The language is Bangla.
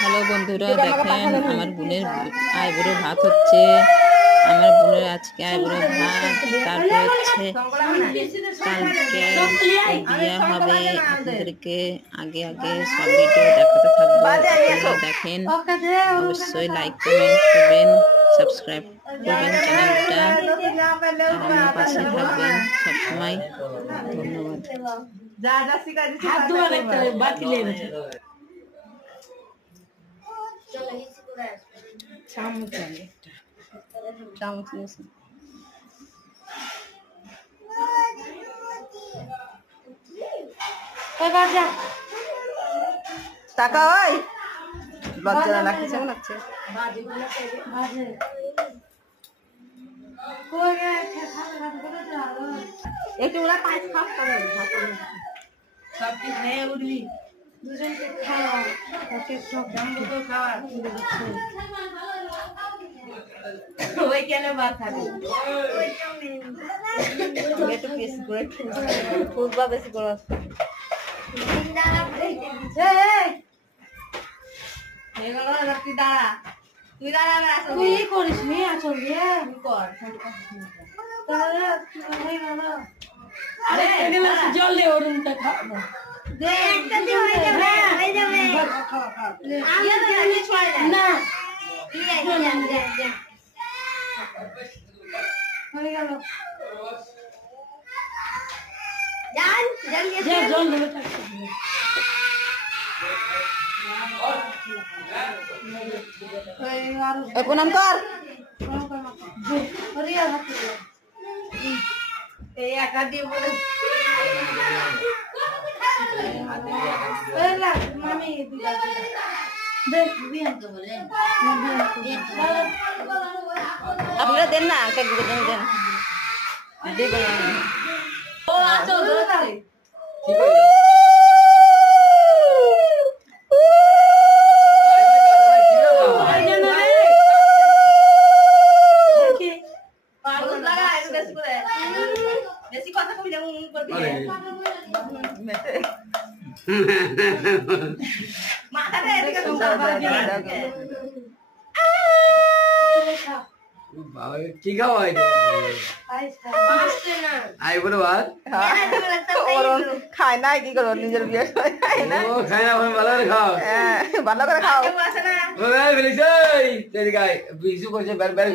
হ্যালো বন্ধুরা, দেখেন আমার বোনের আইবুড়ো ভাত হচ্ছে। আমার বোনের আজকে আইবুড়ো ভাত, তারপর হচ্ছে কালকে বিয়ে হবে। আপনাদেরকে আগে আগে সব ভিডিও দেখাতে থাকবো। আপনারা দেখেন, অবশ্যই লাইক কমেন্ট করবেন, সাবস্ক্রাইব করবেন চ্যানেলটা, আমার পাশে থাকবেন সবসময়। ধন্যবাদ। চামচ টাকা ওই লজ্জা লাগছে, কেমন লাগছে? একটু ওরা পাঁচ খাপ করে সব ঠিক নেই উঠবি দুজনকে খাওয়া খাওয়া ওই কেন ভাত খাবি একটু বেশি করে ফুলবা বেশি করে তুই দাঁড়া, তুই দাঁড়া, তুই করিস নি আসল দিয়ে কর জল দিয়ে ওরমটা খাবো না হয়ে গেল জল দেবে প্রণাম কর এই একা দিয়ে বলে আপনারা দেন না, দেন বেশি কথা কবি কি খাওয়াই আইবুড়ো ভাত খায় না, কি করো নিজের বিয়ে খায় না, খায় না ভালো করে খাও, ভালো করে খাও। বিজু করছে বের বের